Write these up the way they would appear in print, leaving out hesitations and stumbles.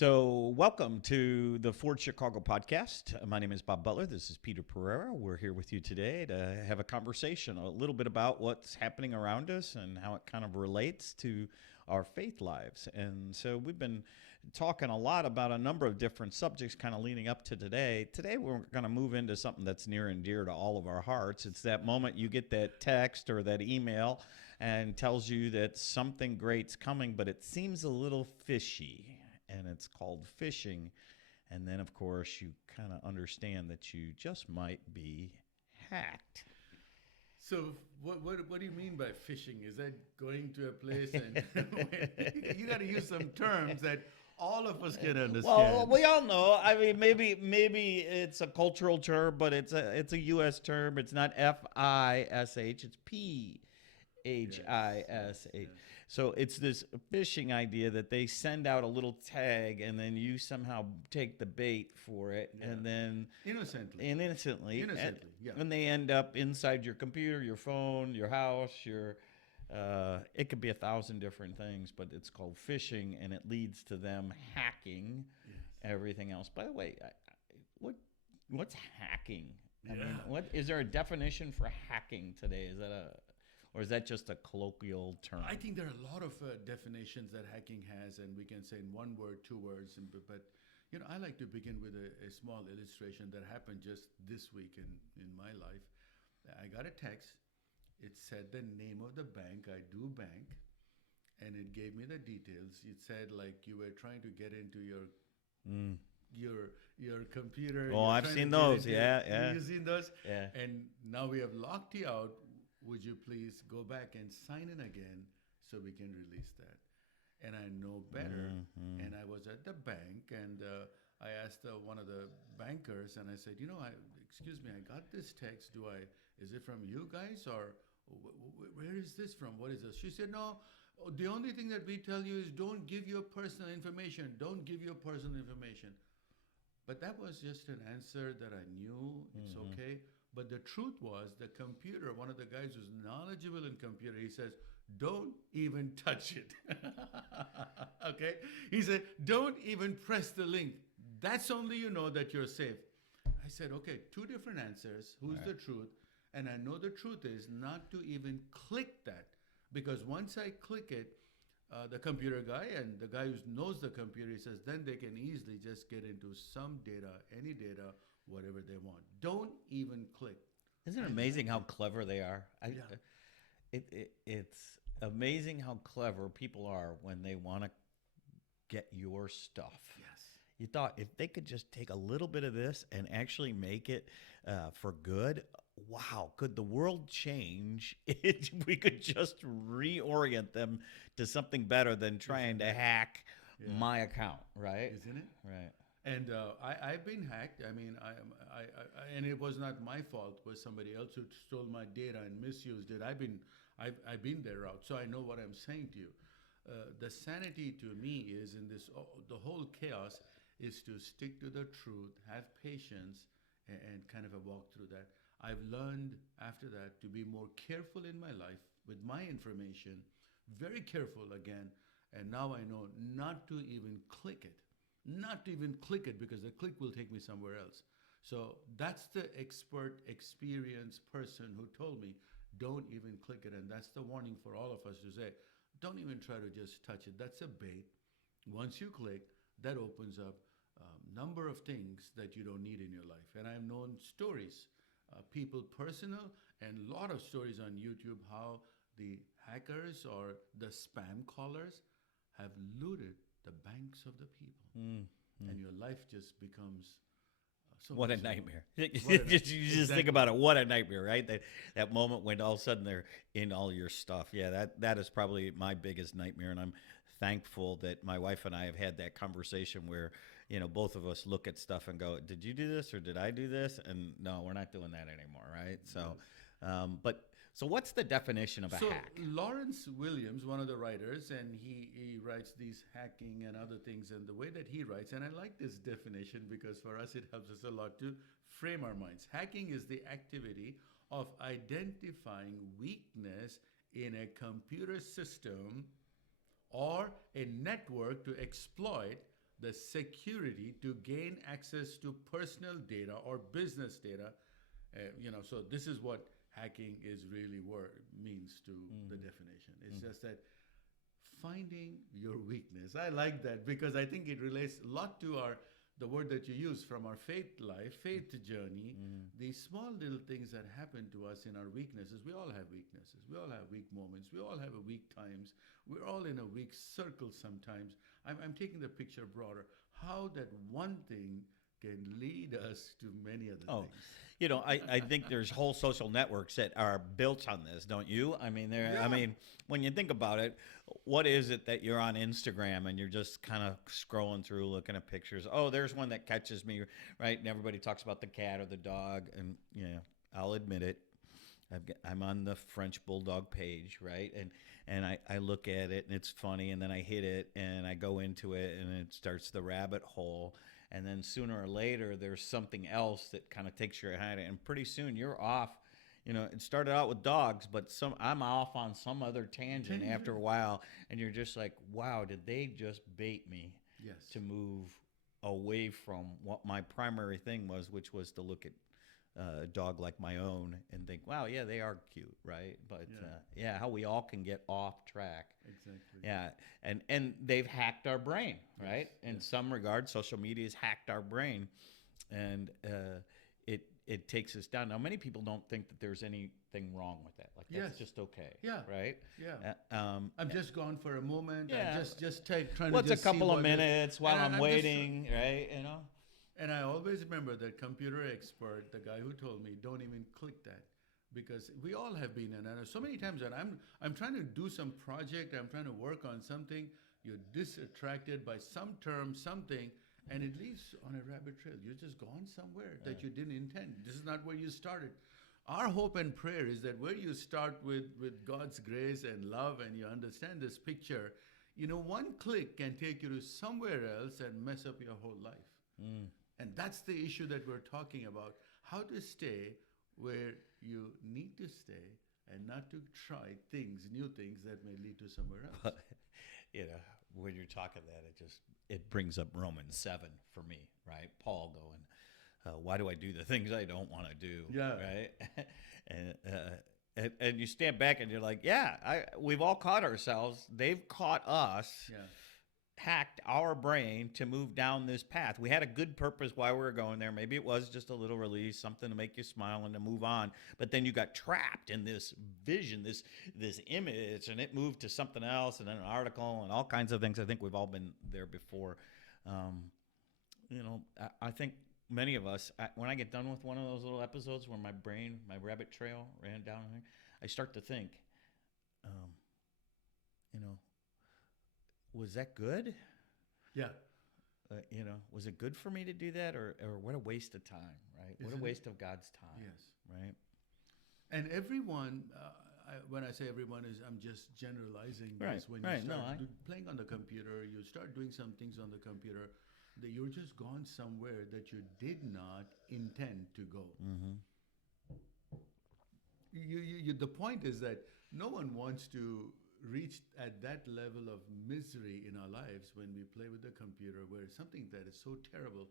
So, welcome to the Ford Chicago podcast. My name is Bob Butler. This is Peter Pereira. We're here with you today to have a conversation a little bit about what's happening around us and how it kind of relates to our faith lives. And so, we've been talking a lot about a number of different subjects kind of leading up to today. Today, we're going to move into something that's near and dear to all of our hearts. It's that moment you get that text or that email and tells you that something great's coming, but it seems a little fishy, and it's called phishing. And then, of course, you kind of understand that you just might be hacked. So what do you mean by phishing? Is that going to a place and you got to use some terms that all of us can understand? Well, we all know. I mean, maybe it's a cultural term, but it's a U.S. term. It's not FISH. It's PHISH. Yes. So it's this phishing idea that they send out a little tag, and then you somehow take the bait for it, Yeah. and then Innocently, yeah. and they end up inside your computer, your phone, your house, your. It could be 1,000 different things, but it's called phishing, and it leads to them hacking Yes. everything else. By the way, what's hacking? I mean, Yeah. what is there a definition for hacking today? Or is that just a colloquial term? I think there are a lot of definitions that hacking has, and we can say in one word, two words. But I like to begin with a small illustration that happened just this week in my life. I got a text. It said the name of the bank. I do bank, and it gave me the details. It said like you were trying to get into Mm. your computer. Oh, you're I've trying seen to get those. into- Yeah. You seen those? Yeah. And now we have locked you out. Would you please go back and sign in again so we can release that? And I know better. Mhm. And I was at the bank, and I asked one of the bankers, and I said, excuse me, I got this text. Is it from you guys, or where is this from? What is this? She said, no. The only thing that we tell you is don't give your personal information. Don't give your personal information. But that was just an answer that I knew it's okay. But the truth was the computer, one of the guys who's knowledgeable in computer, he says, don't even touch it. Okay? He said, don't even press the link. That's only you know that you're safe. I said, okay, two different answers. Who's Right. the truth? And I know the truth is not to even click that. Because once I click it, the computer guy and the guy who knows the computer, he says, then they can easily just get into some data, any data, whatever they want. Don't even click. Isn't it I amazing like how it. clever they are? It's amazing how clever people are when they want to get your stuff. Yes. You thought if they could just take a little bit of this and actually make it for good, wow, could the world change if we could just reorient them to something better than trying to hack Yeah. my account, right? Isn't it? Right. And I've been hacked. I mean, and it was not my fault. It was somebody else who stole my data and misused it. I've been their route, so I know what I'm saying to you. The sanity to me is in this. The whole chaos is to stick to the truth, have patience, and kind of a walk through that. I've learned after that to be more careful in my life with my information, very careful again. And now I know not to even click it. Not to even click it because the click will take me somewhere else. So that's the expert, experienced person who told me, don't even click it. And that's the warning for all of us to say, don't even try to just touch it. That's a bait. Once you click, that opens up a number of things that you don't need in your life. And I've known stories, people personal, and a lot of stories on YouTube how the hackers or the spam callers have looted the banks of the people. And your life just becomes so What a miserable. nightmare. What a You nightmare. just think Exactly. about it. What a nightmare, right? That moment when all of a sudden they're in all your stuff. Yeah, that is probably my biggest nightmare. And I'm thankful that my wife and I have had that conversation where, both of us look at stuff and go, did you do this or did I do this? And no, we're not doing that anymore, right? So, so what's the definition of a So hack? Lawrence Williams, one of the writers, and he writes these hacking and other things, and the way that he writes, and I like this definition because for us it helps us a lot to frame our minds. Hacking is the activity of identifying weakness in a computer system or a network to exploit the security to gain access to personal data or business data. So this is what hacking is really means to the definition. It's just that finding your weakness. I like that because I think it relates a lot to the word that you use from our faith life, faith journey. These small little things that happen to us in our weaknesses. We all have weaknesses. We all have weak moments. We all have a weak times. We're all in a weak circle sometimes. I'm taking the picture broader. How that one thing can lead us to many other things. I think there's whole social networks that are built on this, don't you? I mean, when you think about it, what is it that you're on Instagram and you're just kind of scrolling through, looking at pictures? Oh, there's one that catches me, right? And everybody talks about the cat or the dog, and I'll admit it. I'm on the French Bulldog page, right? And I look at it and it's funny, and then I hit it and I go into it and it starts the rabbit hole. And then sooner or later, there's something else that kind of takes your head, and pretty soon you're off. It started out with dogs, but I'm off on some other tangent after a while, and you're just like, wow, did they just bait me to move away from what my primary thing was, which was to look at a dog like my own and think, wow, yeah, they are cute, right? But how we all can get off track. Exactly. Yeah, and they've hacked our brain, right? In some regard, social media has hacked our brain, and it takes us down. Now, many people don't think that there's anything wrong with that. Like, that's just okay. Yeah. Right? Yeah. I'm just gone for a moment. Yeah. I'm just trying to What's just a couple see of minutes while I'm waiting, right? And I always remember that computer expert, the guy who told me, don't even click that. Because we all have been in, and so many times that I'm trying to do some project, I'm trying to work on something, you're distracted by some term, something, and it leads on a rabbit trail. You're just gone somewhere that you didn't intend. This is not where you started. Our hope and prayer is that where you start with God's grace and love, and you understand this picture, one click can take you to somewhere else and mess up your whole life. And that's the issue that we're talking about. How to stay where you need to stay and not to try new things that may lead to somewhere else. When you're talking that, it brings up Romans 7 for me, right? Paul going, why do I do the things I don't want to do? Yeah. Right? And you stand back and you're like, we've all caught ourselves. They've caught us. Yeah. Hacked our brain to move down this path. We had a good purpose why we were going there. Maybe it was just a little release, something to make you smile and to move on. But then you got trapped in this vision, this image, and it moved to something else, and then an article and all kinds of things. I think we've all been there before. I think many of us, when I get done with one of those little episodes where my brain, my rabbit trail ran down here, I start to think, was that good? Yeah. Was it good for me to do that, or what a waste of time, right? What a waste of God's time. Yes. Right. And everyone, when I say everyone, I'm just generalizing. Because when you start playing on the computer, you start doing some things on the computer, that you're just gone somewhere that you did not intend to go. The point is that no one wants to reach at that level of misery in our lives when we play with the computer, where it's something that is so terrible.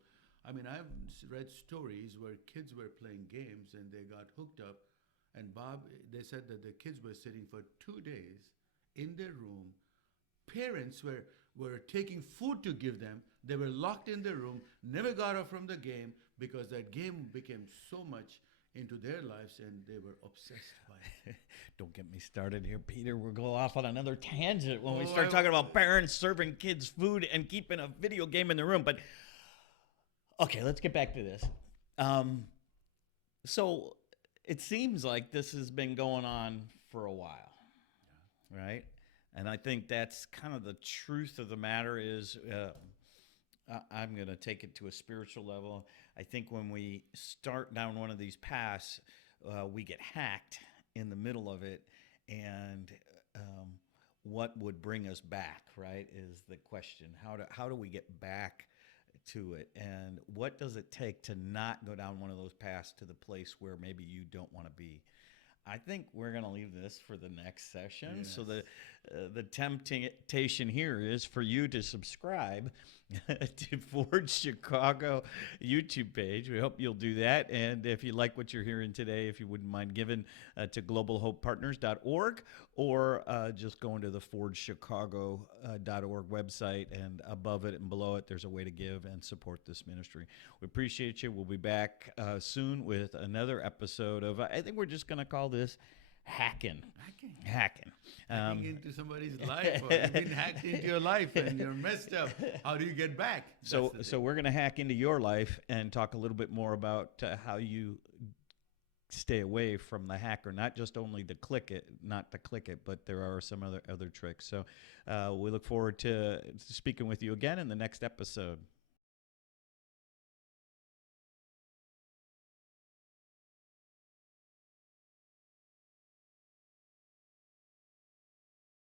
I mean, I've read stories where kids were playing games and they got hooked up, and they said that the kids were sitting for 2 days in their room. Parents were taking food to give them. They were locked in their room, never got up from the game, because that game became so much into their lives, and they were obsessed by it. Don't get me started here, Peter. We'll go off on another tangent when we start talking about parents serving kids food and keeping a video game in the room. But okay, let's get back to this. So it seems like this has been going on for a while, right? And I think that's kind of the truth of the matter is, I'm going to take it to a spiritual level. I think when we start down one of these paths, we get hacked in the middle of it, and what would bring us back, right, is the question. How do we get back to it, and what does it take to not go down one of those paths to the place where maybe you don't want to be? I think we're going to leave this for the next session. Yes. So the temptation here is for you to subscribe to Forge Chicago YouTube page. We hope you'll do that. And if you like what you're hearing today, if you wouldn't mind giving to globalhopepartners.org or just going to the forgechicago.org website, and above it and below it, there's a way to give and support this ministry. We appreciate you. We'll be back soon with another episode of, I think we're just going to call this Hacking. Hacking into somebody's life, or you've been hacked into your life and you're messed up. How do you get back? So we're going to hack into your life and talk a little bit more about how you stay away from the hacker, not just only to click it, but there are some other tricks. So we look forward to speaking with you again in the next episode.